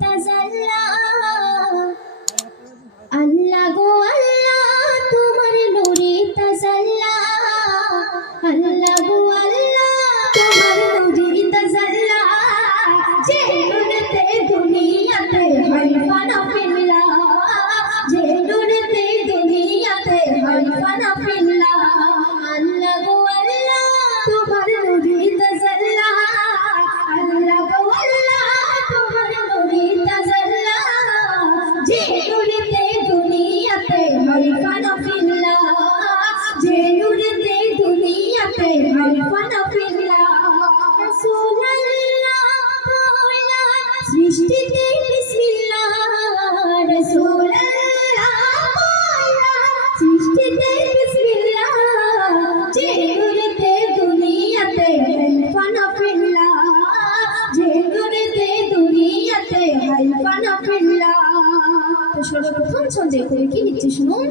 তাজাল্লা কি লিখছে শুনুন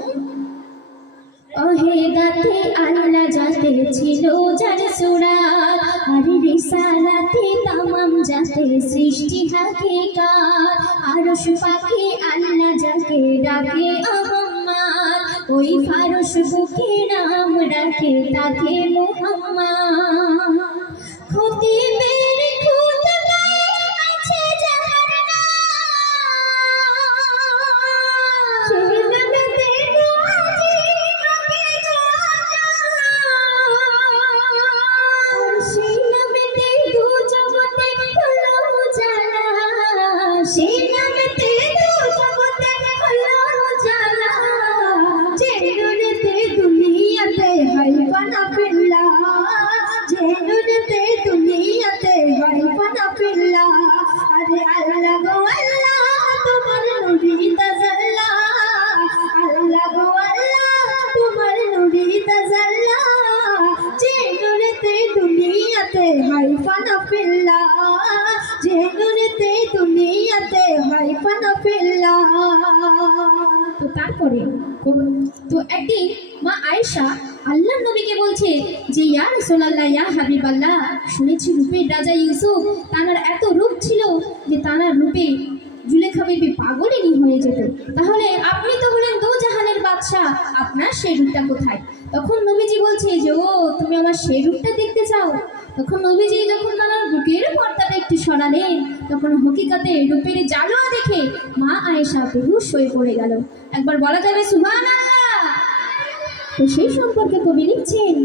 অহেদাতে আল্লাহ যাতে ছিল যার সুরাত, আর রিসালাতে তামাম যাতে সৃষ্টি হাকিকাত আরশ পাকে আল্লাহ যাকে ডাকে আহম্মদ, ওই ফারস বুকে নাম রাখে তাকে মুহাম্মদ। যে নুরতে দুনিয়াতে হয় পানা ফিল্লা আরে আল্লাহ গো আল্লাহ তোমার নুরি তাজাল্লা আল্লাহ গো আল্লাহ তোমার নুরি তাজাল্লা যে নুরতে দুনিয়াতে হয় পানা ফিল্লা যে নুরতে দুনিয়াতে হয় পানা ফিল্লা তো তারপরে তো একদিন মা আয়েশা আল্লাহ নবীকে বলছে যে, ইয়া রাসূলুল্লাহ, ইয়া হাবিবাল্লাহ, শুনেছি রূপের রাজা ইউসুফ। তানার এত রূপ ছিল যে, তানার রূপে জুলেখা বিবি পাগলিনী হয়ে যেত। তাহলে আপনি তো হলেন দু জাহানের বাদশা আপনার সেই রূপটা কোথায়? তখন নবীজি বলছে যে, ও, তুমি আমার সেই রূপটা দেখতে চাও? তখন নবীজি যখন তার বুকের পর্দাটা একটু সরালেন, তখন হকিকাতে রূপের জালোয়া দেখে মা আয়েশা বেহুশ হয়ে পড়ে গেল। একবার বলা যাবে সুহান তো সেই সম্পর্কে কবি লিখছেন,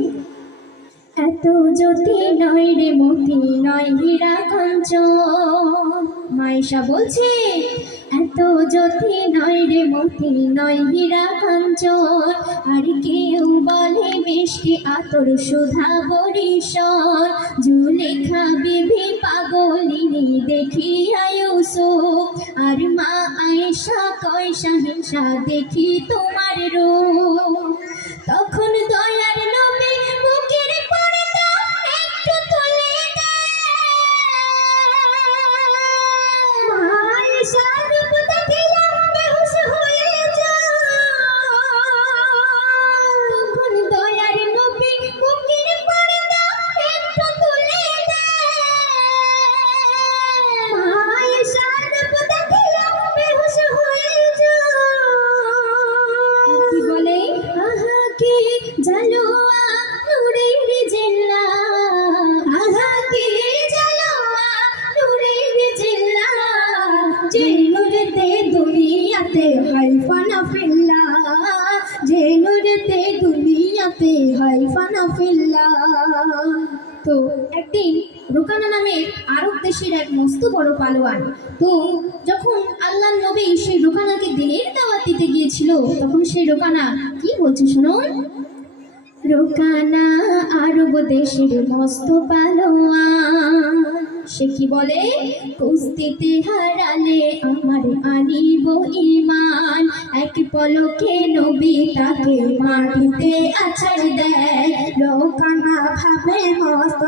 এত জ্যোতি নয় রে মতি নয় হীরা কাঞ্চ মাইশা বলছে, এত জ্যোতি নয় রে মতি নয় হীরা কাঞ্চন, আর কেউ বলে মিষ্টি আতর সুধা বরিশন। জুলেখা বিভি পাগলিনী দেখি আয়ুসুফ আর মা আয়েশা কয়সা হিংসা দেখি তোমার রূপ। বলে আহা, কি জালোয়া নূরের জিল্লা আহা, কি জালোয়া নূরের জিল্লা যে নূরেতে দুনিয়াতে হয় ফানা ফিল্লা যে নূরেতে দুনিয়াতে হয় ফানা ফিল্লা তো একদিন রুকানা নামের আরব দেশের এক মস্ত বড় পালোয়ান। তো যখন আল্লাহ নবী সেই রুকানাকে দিনের দাওয়াত দিতে গিয়েছিল, তখন সেই রোকানা কি বলছে শুনুন? রোকানা আরব দেশের মস্ত পালোয়ান। সে কি বলে? কুস্তিতে হারালে আমার আনিব ইমান এক পলকে নবী তাকে মাটিতে আছাড় দেয়। লোকানা ভাবে মস্ত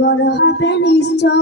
বড় হবে নিশ্চয়।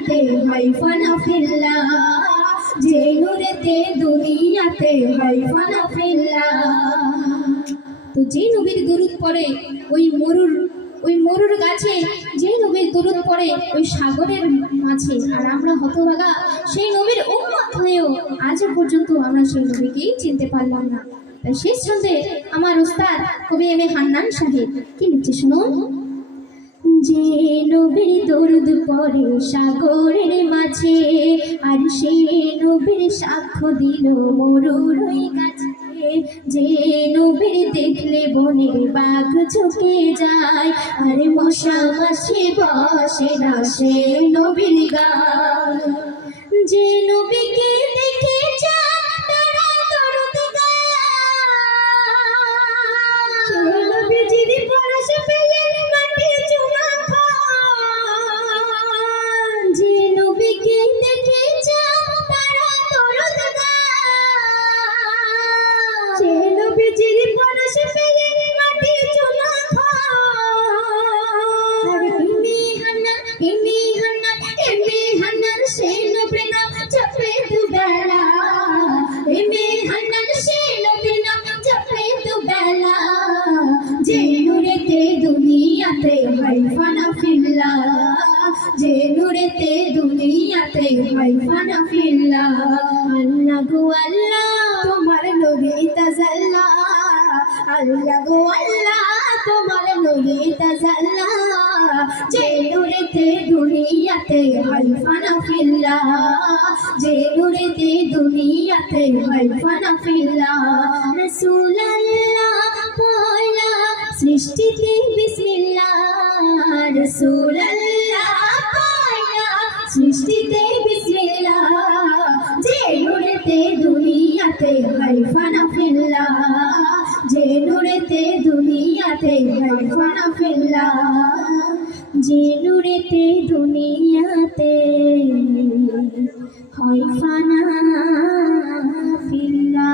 দুনিয়াতে হয় ফানা ফিল্লা যে নূরেতে দুনিয়াতে হয় ফানা ফিল্লা তো যে নবীর দরুদ পড়ে ওই মরুর ওই মরুর গাছে, যে নবীর দরুদ পড়ে ওই সাগরের মাঝে। আর আমরা হতভাগা সেই নবীর উম্মত হয়েও আজও পর্যন্ত আমরা সেই নবীকেই চিনতে পারলাম না। তাই শেষ ছন্দে আমার উস্তাদ কবি এম এ হান্নান সাহেব কি লিখছে শুনুন? দরুদ পড়ে সাগরের মাঝে আর সেই নবীর সাক্ষ্য দিল মরুর ওই গাছে। যে নবীর দেখলে বনের বাঘ ঝুঁকে যায়, আর মশা মাছি বসে না সে নবীর গান। যে নবীকে দেখে ফিল্লা যে নূরেতে দুনিয়াতে হয় ফানা ফিল্লা আল্লাহ গো আল্লাহ, তোমার নবী তাজাল্লা। আল্লাহ গো আল্লাহ, তোমার নবী তাজাল্লা। যে নূরেতে দুনিয়াতে হয় ফানা ফিল্লা যে নূরেতে দুনিয়াতে হয় ফানা ফিল্লা রাসূলুল্লাহ পয়লা সৃষ্টিতে বিসমিল্লা যে নুরেতে দুনিয়াতে হাইফানা ফিল্লা যে নুরেতে দুনিয়াতে হাইফানা ফিল্লা যে নুরেতে দুনিয়াতে হয় ফানা ফিল্লা